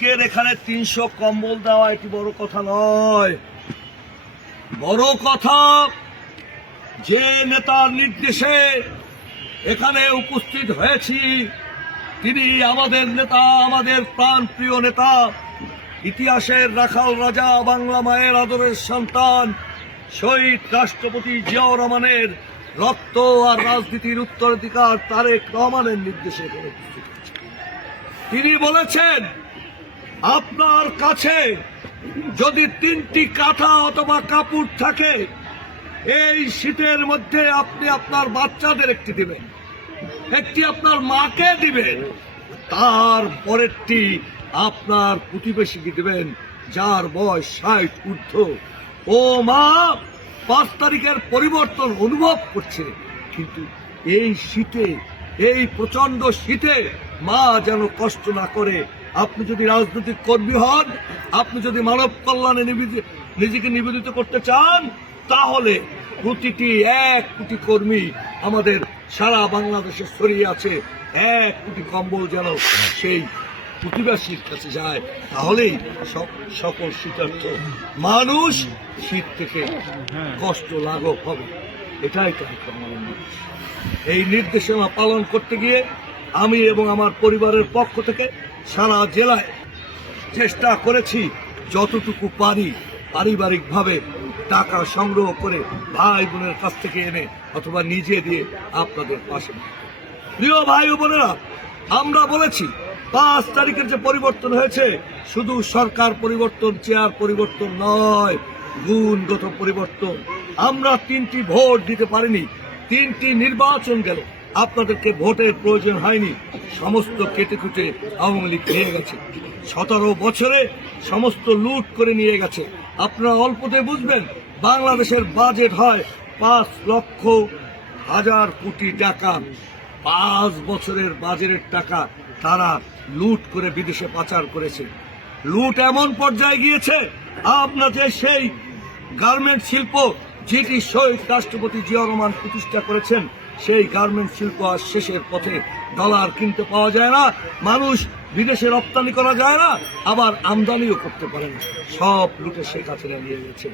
আজকের এখানে ৩০০ কম্বল দেওয়া এটি বড় কথা নয়। বড় কথা যে নেতার নির্দেশে এখানে উপস্থিত হয়েছি তিনি আমাদের নেতা, আমাদের প্রাণপ্রিয় নেতা, ইতিহাসের রাখাল রাজা, বাংলা মায়ের আদরের সন্তান, শহীদ রাষ্ট্রপতি জিয়াউর রহমানের রক্ত আর রাজনীতির উত্তরাধিকার তারেক রহমানের নির্দেশে এখানে উপস্থিত হয়েছে। তিনি বলেছেন আপনার কাছে যদি 3টি কাঁথা অথবা কাপড় থাকে এই শীতের মধ্যে আপনি আপনার বাচ্চাদের একটি দিবেন, একটি আপনার মাকে দিবেন, তার পরেরটি আপনার প্রতিবেশীকে দিবেন যার বয়স 60 ঊর্ধ্ব। ও মা 5 তারিখের পরিবর্তন অনুভব করছে, কিন্তু এই শীতে, এই প্রচন্ড শীতে মা যেন কষ্ট না করে। আপনি যদি রাজনৈতিক কর্মী হন, আপনি যদি মানব কল্যাণে নিজেকে নিবেদিত করতে চান, তাহলে প্রতিটি 1 কোটি কর্মী আমাদের সারা বাংলাদেশে ছড়িয়ে আছে, 1 কোটি কম্বল যেন সেই প্রতিবেশীর কাছে যায়, তাহলেই সকল শীতার্থ মানুষ শীত থেকে কষ্ট লাঘব হবে। এটাই তারেক রহমানের নির্দেশ। এই নির্দেশনা পালন করতে গিয়ে আমি এবং আমার পরিবারের পক্ষ থেকে সারা জেলায় চেষ্টা করেছি যতটুকু পারি পারিবারিকভাবে টাকা সংগ্রহ করে ভাই বোনের কাছ থেকে এনে অথবা নিজে দিয়ে আপনাদের পাশে। প্রিয় ভাই ও বোনেরা, আমরা বলেছি 5 তারিখের যে পরিবর্তন হয়েছে শুধু সরকার পরিবর্তন, চেয়ার পরিবর্তন নয়, গুণগত পরিবর্তন। আমরা 3টি ভোট দিতে পারিনি, 3টি নির্বাচন গেল, আপনাদেরকে ভোটের প্রয়োজন হয়নি, সমস্ত কেটে কুটে আওয়ামী লীগ নিয়ে গেছে। 17 বছরে সমস্ত লুট করে নিয়ে গেছে। আপনারা অল্পতে বুঝবেন, বাংলাদেশের বাজেট হয় 5,00,000 কোটি টাকা। 5 বছরের বাজেটের টাকা তারা লুট করে বিদেশে পাচার করেছে। লুট এমন পর্যায়ে গিয়েছে, আপনাদের সেই গার্মেন্ট শিল্প যেটি শহীদ রাষ্ট্রপতি জিয়াউর রহমান প্রতিষ্ঠা করেছেন, সেই গার্মেন্ট শিল্প আজ শেষের পথে। ডলার কিনতে পাওয়া যায় না, মানুষ বিদেশে রপ্তানি করা যায় না, আবার আমদানিও করতে পারে না। সব লুটে শেখ হাসিনা নিয়ে গেছে।